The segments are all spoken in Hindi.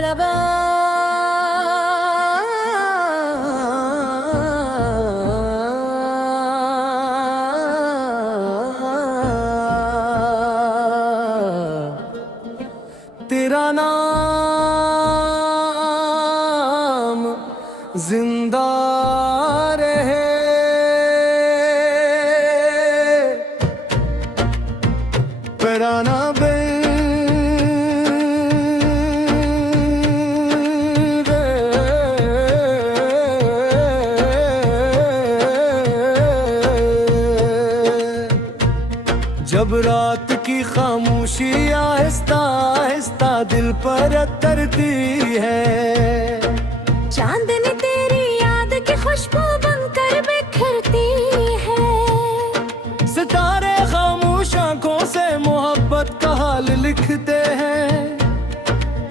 बलबा तेरा नाम जिंदा रहे, पराना जब रात की खामोशी आहिस्ता आहिस्ता दिल पर उतरती है, चांदनी तेरी याद की खुशबू बनकर बिखरती है। सितारे खामोश आंखों से मोहब्बत का हाल लिखते हैं,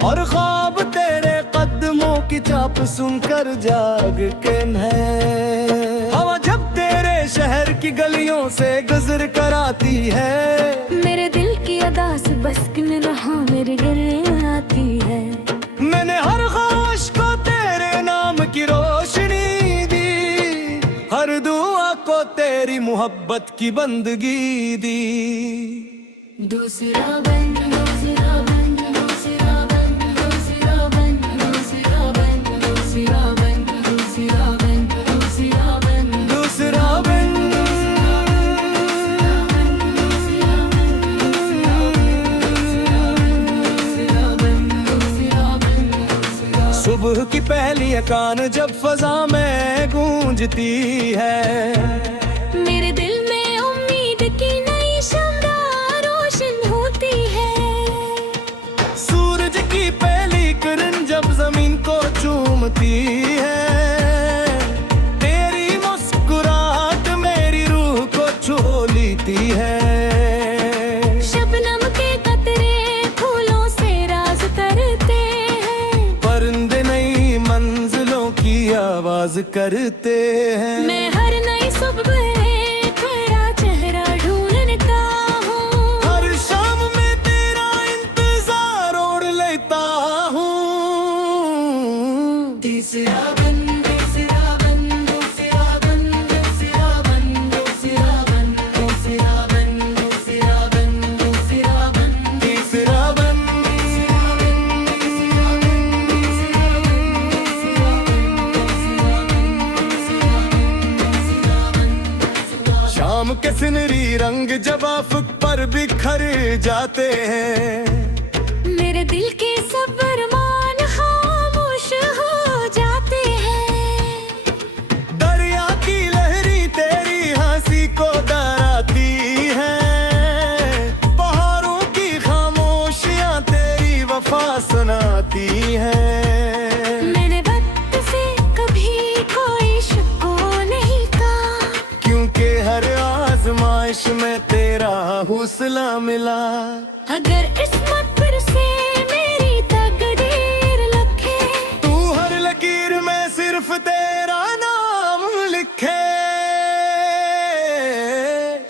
और ख्वाब तेरे कदमों की चाप सुनकर जागते हैं। हवा जब तेरे शहर की गलियों से गुजर कर आती है, मेरे दिल की अदा से बस किन रहा मेरे गले आती है। मैंने हर ख्वाहिश को तेरे नाम की रोशनी दी, हर दुआ को तेरी मोहब्बत की बंदगी दी। दूसरा बन दूसरा बन दूसरा बन दूसरा बन दूसरा बन दूसरा बन दूसरा बन दूसरा बन दूसरा बन सुबह की पहली अकान जब फजा में गूंजती है, मेरे दिल में उम्मीद की नई शम्मा रोशन होती है। सूरज की पहली किरण जब जमीन को चूमती है, तेरी मुस्कुराहट मेरी रूह को छू लेती है। शबनम के कतरे फूलों से राज करते हैं, परिंदे नई मंजिलों की आवाज करते हैं। मैं हर नई सुबह तेरा चेहरा ढूंढता हूँ, हर शाम में तेरा इंतजार ओढ़ लेता हूँ। तीसरा बन दूसरा बन दूसरा बन दूसरा बन दूसरा बन दूसरा बन दूसरा बन दूसरा बन तीसरा बन शाम के सुनहरी रंग जब आफक पर बिखर जाते हैं, मेरे दिल के सब अरमान खामोश हो जाते हैं। दरिया की लहरी तेरी हंसी को डराती है, पहाड़ों की खामोशियां तेरी वफा सुनाती हैं। मैंने वक्त से कभी कोई शक्को नहीं कहा, क्योंकि हर आजमाइश में तेरा हौसला मिला। अगर इस्मत फिर से मेरी तकदीर लिखे, तू हर लकीर में सिर्फ तेरा नाम लिखे।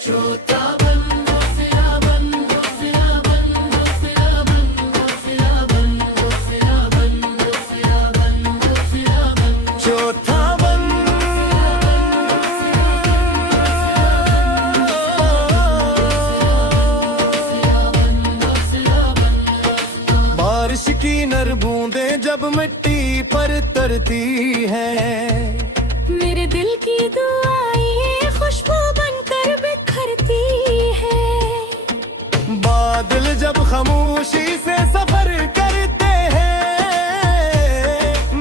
चौथा बन दूसरा बन दूसरा बन दूसरा बन दूसरा बन दूसरा बन दूसरा बन दूसरा बन चौथा बन बारिश की नर बूंदें जब मिट्टी पर तरती है, मेरे दिल की दुआएं ये खुशबू बनकर बिखरती है। बादल जब खामोशी से सफर करते हैं,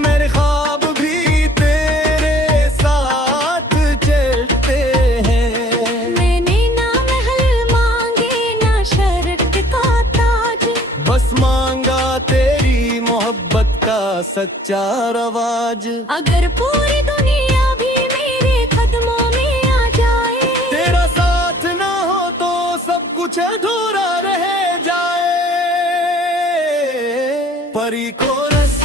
मेरे ख्वाब भी तेरे साथ चलते हैं। मैंने ना महल मांगे ना शर्त का ताज, बस मांगा तेरी मोहब्बत का सच्चा रवाज। अगर पूरी दुनिया भी मेरे कदमों में आ जाए, तेरा साथ ना हो तो सब कुछ अधूरा रह जाए। परी को रस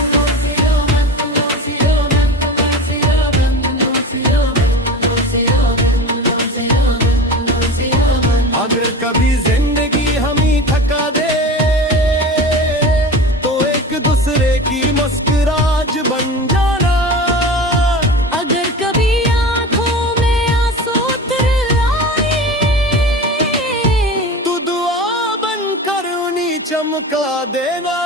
अगर कभी जिंदगी हमें थका दे, तो एक दूसरे की चमका देना।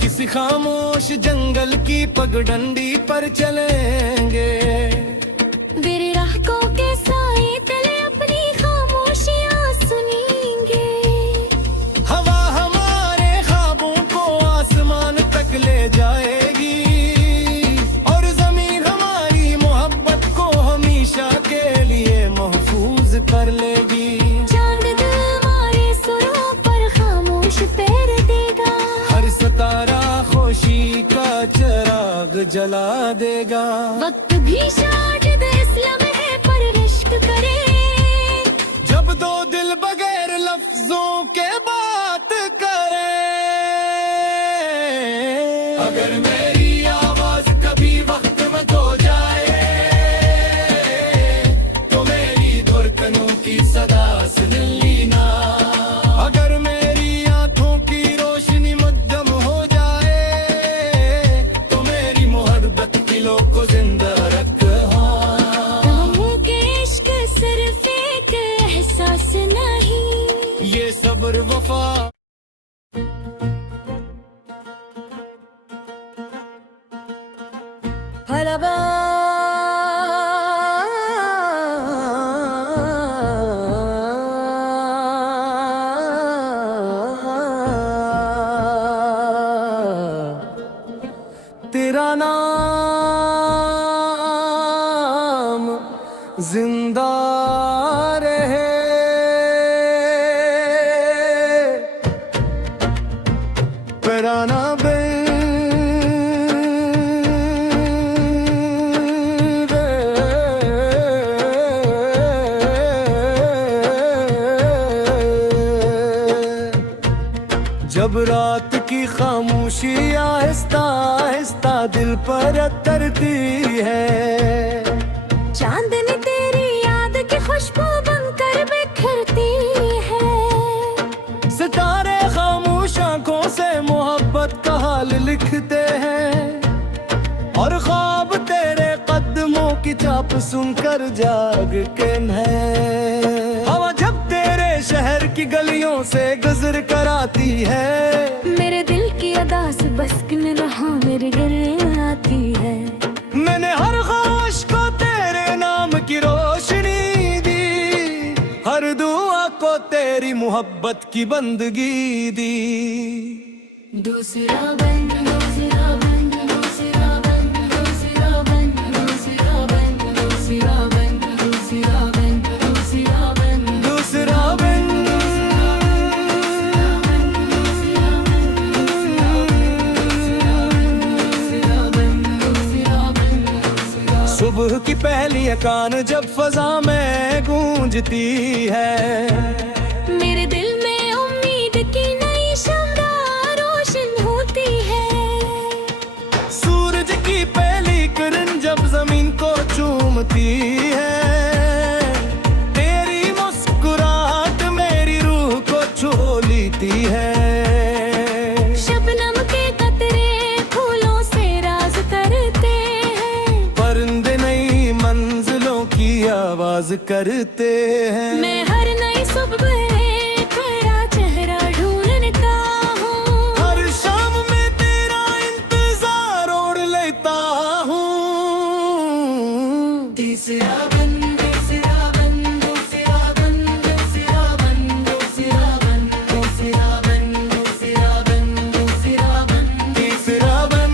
किसी खामोश जंगल की पगडंडी पर चलेंगे। मेरे राहों के साए तले अपनी खामोशियां सुनेंगे। हवा हमारे ख्वाबों को आसमान तक ले जाएगी और जमीन हमारी मोहब्बत को हमेशा के लिए महफूज कर लेगी। चांद दिल हमारे सुरों पर खामोश पैर देगा। हर सितारा खुशी का चिराग जला देगा। वक्त भी शाहिद इस लम्हे पर इश्क करे। जब दो दिल बगैर लफ्जों के बात करे। अगर मेरी आवाज कभी वक्त में खो जाए तो मेरी धड़कनों की सदा सुन लेना। अगर मेरी आंखों की रोशनी मध्यम हो जाए तो मेरी मोहब्बत दिलों को जिंदा रखो। के इश्क सिर्फ एक एहसास नहीं, ये सब्र वफा फलबा तेरा नाम जिंदा रहे। पराना जब रात की खामोशी आहिस्ता आहिस्ता दिल पर उतरती है। चांदनी तेरी याद की खुशबू बनकर बिखरती है। सितारे खामोश आंखों से मोहब्बत का हाल लिखते हैं और ख्वाब तेरे कदमों की चाप सुनकर जागते हैं। हवा जब तेरे शहर की गलियों से गुजर कर आती है। मेरे दिल की अदा से बस न रहा मेरे गले आती है। मैंने हर ख्वाहिश को तेरे नाम की रोशनी दी। हर दुआ को तेरी मोहब्बत की बंदगी दी। दूसरा बन दूसरा बन दूसरा बन दूसरा बन दूसरा बन दूसरा बन दूसरा बन दूसरा बन दूसरा बन सुबह की पहली अकान जब फजा में गूंजती है। मेरे दिल में उम्मीद की नई शम्मा रोशन होती है। सूरज की पहली किरण जब जमीन को चूमती है। तेरी मुस्कुराहट मेरी रूह को छू लेती है। शबनम के कतरे नाज करते हैं। मैं हर नई सुबह तेरा चेहरा ढूंढता हूँ, हर शाम में तेरा इंतजार ओढ़ लेता हूँ। तीसरा बन, तीसरा बन, दूसरा बन, दूसरा बन, दूसरा बन, तीसरा बन, दूसरा बन, दूसरा बन, तीसरा बन,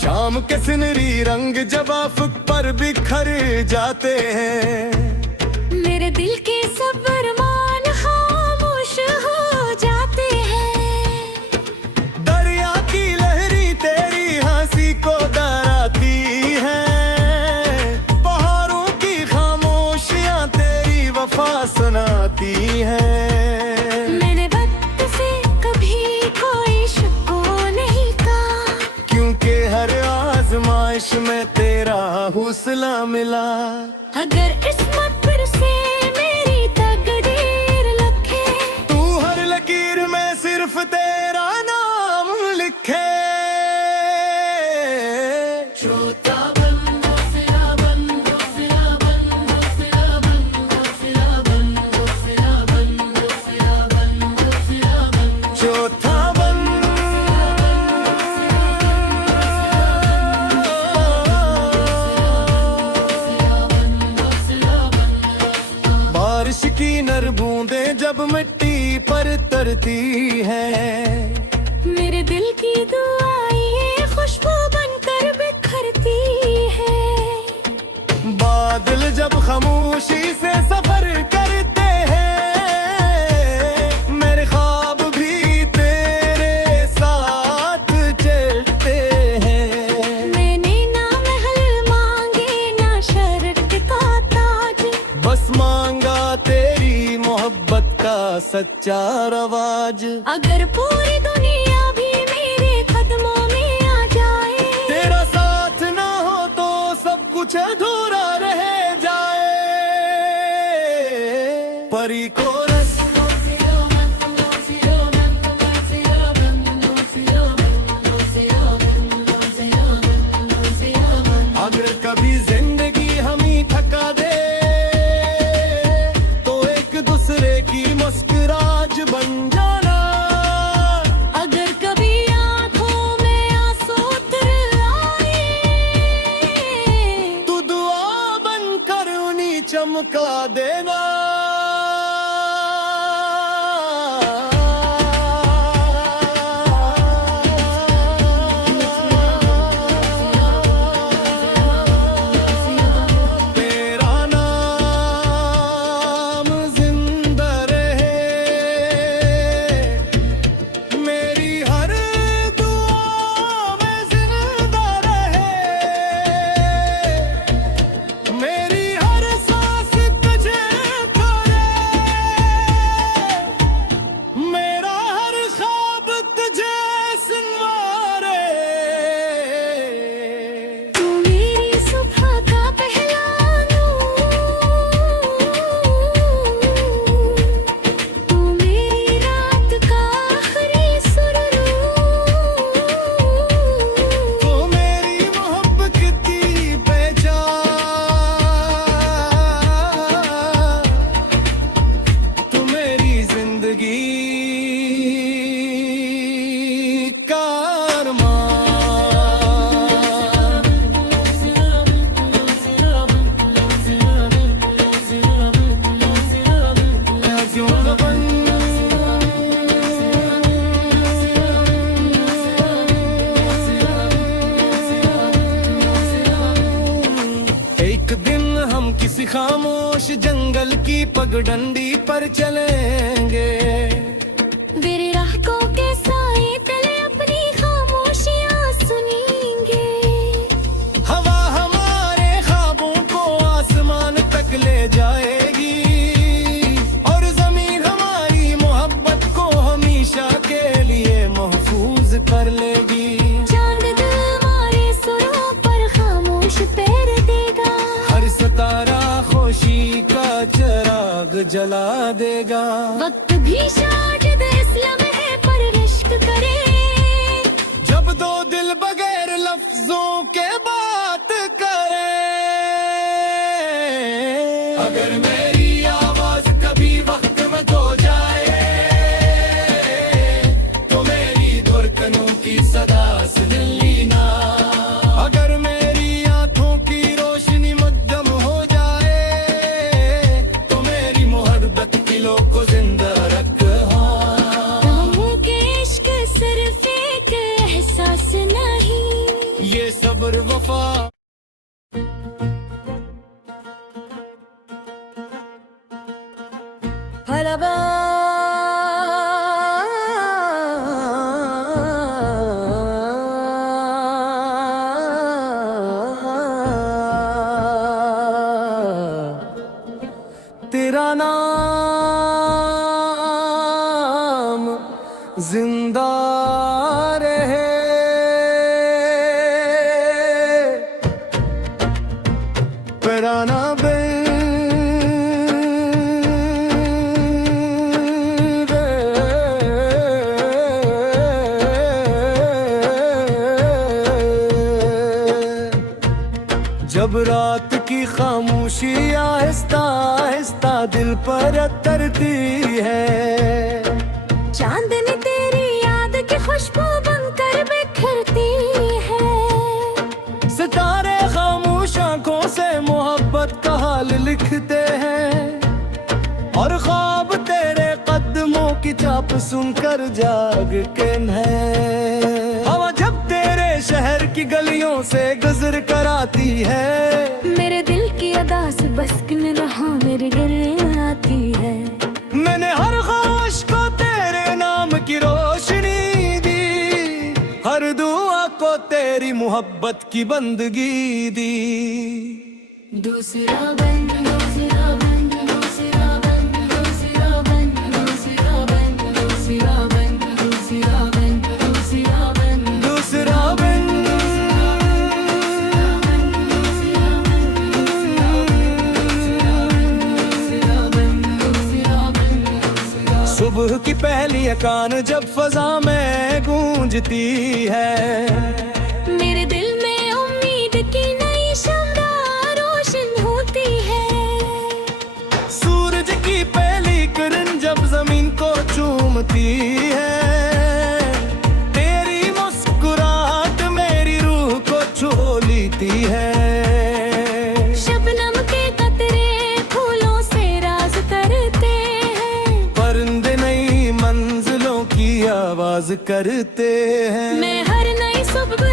शाम के सिनरी रंग जब आफक पर बिखर जाते हैं। मेरे दिल के सब अरमान खामोश हो जाते हैं। दरिया की लहरी तेरी हंसी को डराती है, पहाड़ों की खामोशियां तेरी वफा सुनाती है। मैंने वक्त से कभी कोई शको नहीं कहा, क्योंकि हर आजमाइश में तेरा हौसला मिला। अगर किस्मत पर से मेरी तकदीर लिखे, तू हर लकीर में सिर्फ तेरा नाम लिखे। छोटा बन दूसरा बन, दूसरा बन, दूसरा बन, दूसरा बन, दूसरा बन, दूसरा बन, दूसरा बन, चौथा बन, बारिश की नर बूंदें जब मिट्टी पर तरती है। मेरे दिल की दुआएं खुशबू बनकर बिखरती है। बादल जब खामोशी से सफर करते हैं, मेरे ख्वाब भी तेरे साथ चलते हैं। मैंने ना महल मांगे ना शर्क का ताज, बस मांगा तेरी मोहब्बत का सच्चा रवाज। अगर पूरी दुनिया भी मेरे कदमों में आ जाए, तेरा साथ ना हो तो सब कुछ अधूरा रह जाए। परी को रस दूसरा बन, दूसरा बन, दूसरा बन, दूसरा बन, दूसरा बन, दूसरा बन, दूसरा बन, अगर कभी जिंदगी हमें थका दे, तो एक दूसरे की मुस्कुराहट बन जाना। अगर कभी आंखों में आंसू उतर आए, तू दुआ बनकर उन्हीं चमका देना। तेरा नाम जिंदा रहे, मेरी हर दुआ में जिंदा रहे। मेरी हर सांस तुझे करे, मेरा हर ख्वाब तुझे सुनवारे। तू मेरी सुबह का पहला नूर, तू मेरी रात का आखिरी सुरूर, तो मेरी मोहब्बत की पहचान, तू मेरी जिंदगी का अरमान। क्यों न बन, एक दिन हम किसी खामोश जंगल की पगडंडी पर चलेंगे। मेरे राहों के साए तले अपनी खामोशियां सुनेंगे। हवा हमारे ख्वाबों को आसमान तक ले जाएगी, और जमीन हमारी मोहब्बत को हमेशा के लिए महफूज कर लेगी। चांद दिल हमारे सुरों पर खामोश पैर देगा, हर सितारा खुशी का चिराग जला देगा। वक्त भी शाहिद इस्लाम है पर इश्क का लफ्जों के बात करें। अगर मेरी आवाज कभी वक्त में खो जाए तो मेरी धड़कनों की सदा सुन लेना। अगर मेरी आंखों की रोशनी मध्यम हो जाए तो मेरी मोहब्बत दिलों को जिंदा रखना। राहों के इश्क सिर्फ एक एहसास नहीं, ये सब्र वफा हरबा तेरा नाम जिंदा रहे। पराना जब रात की खामोशी आहिस्ता आहिस्ता दिल पर उतरती है, चांदनी तेरी याद की खुशबू बनकर बिखरती है। सितारे खामोश आंखों से मोहब्बत का हाल लिखते हैं और ख्वाब तेरे कदमों की चाप सुनकर जागते हैं। हवा जब तेरे शहर की गलियों से गुजर कर आती है, मेरे दिल की अदा से बस न रहा मेरे दिल आती है। मैंने हर ख्वाहिश को तेरे नाम की रोशनी दी, हर दुआ को तेरी मोहब्बत की बंदगी दी। दूसरा बन दूसरा बन दूसरा बन दूसरा बन दूसरा बन दूसरा बन दूसरा बन दूसरा बन दूसरा बन सुबह की पहली अकान जब फजा में गूंजती है, मेरे दिल में उम्मीद की नई शम्मा रोशन होती है। सूरज की पहली किरण जब जमीन को चूमती है, तेरी मुस्कुराहट मेरी रूह को छू लेती है। शबनम के कतरे फूलों से राज करते हैं, परिंदे नई मंजिलों की आवाज करते हैं। मैं हर नई सुबह